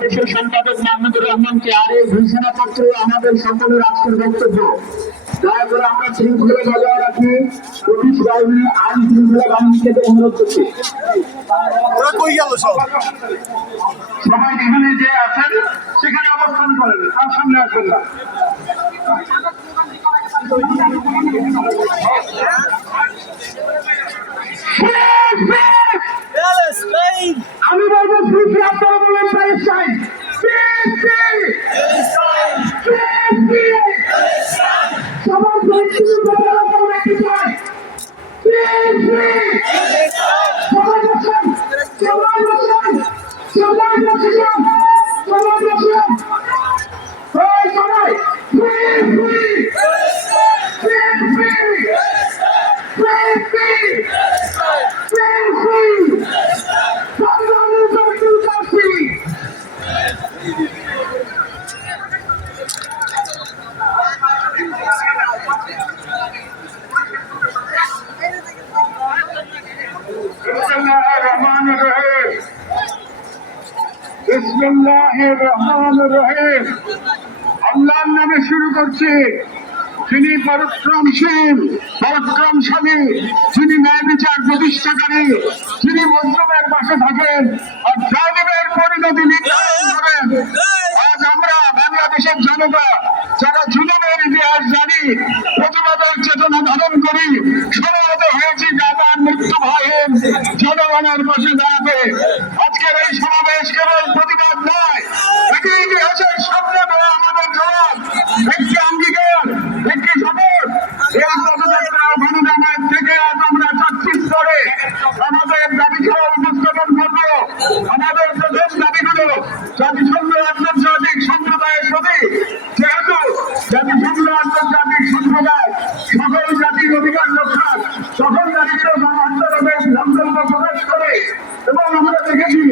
দেশের সম্পাদক মাহমুদুর রহমানকে আর এই ঘোষণাপত্র আমাদের সকলের আজকের বক্তব্য। দয়া করে আমরা শৃঙ্খলা বজায় রাখি, পুলিশ বাহিনী আইন শৃঙ্খলা বাহিনীকে অনুরোধ করছি সবাই যেখানে যে আছেন সেখানে অবস্থান করেন, তার সামনে আসবেন না। আমি বলবো আপনারা বলেন প্যালেস্টাইন, সবার আল্লাহর নামে শুরু করছি। যিনি পরাক্রমশীল, পরাক্রমশালী, যিনি ন্যায় বিচার প্রতিষ্ঠাকারী, যিনি মজলুমের পাশে থাকেন আর জালিমের পরিণতি নির্ধারণ করেন। আজ আমরা বাংলাদেশের জনতা যারা জুলুমের ইতিহাস জানি, প্রতিবাদের চেতনা ধারণ করি, সমবেত হয়েছি আমার মৃত্যু ভয়ের জনগণের পাশে দাঁড়াতে। আজকের এই সমাবেশ কেবল প্রতিবাদ নয়, এটি ইতিহাসের সামনে বলে আমাদের জবাব, একটি অঙ্গীকার, একটি শপথ। এই পদযাত্রা গণনামায় থেকে আজ আমরা ৪টি স্তরে আমাদের দাবিগুলো উপস্থাপন করবো। আমাদের প্রথম দাবিগুলো জাতিসংঘ আন্তর্জাতিক সম্প্রদায়ের প্রতি, যেহেতু জাতিসংঘ আন্তর্জাতিক সম্প্রদায় সকল জাতির অধিকার রক্ষা, সকল জাতির গণহত্যার লঙ্ঘন প্রকাশ করে, এবং আমরা দেখেছি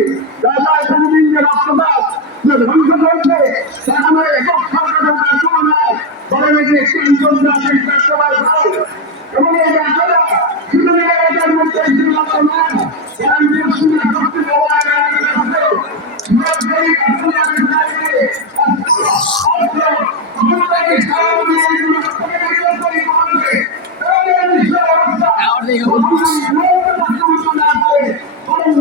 গাজায় কোনদিন যে রক্তপাত যে ধ্বংস করছে সেখানে একক সরকারের কাজ নয়, বরং এটি একটি আন্তর্জাতিক রাষ্ট্রবাদ হয়। এবং এই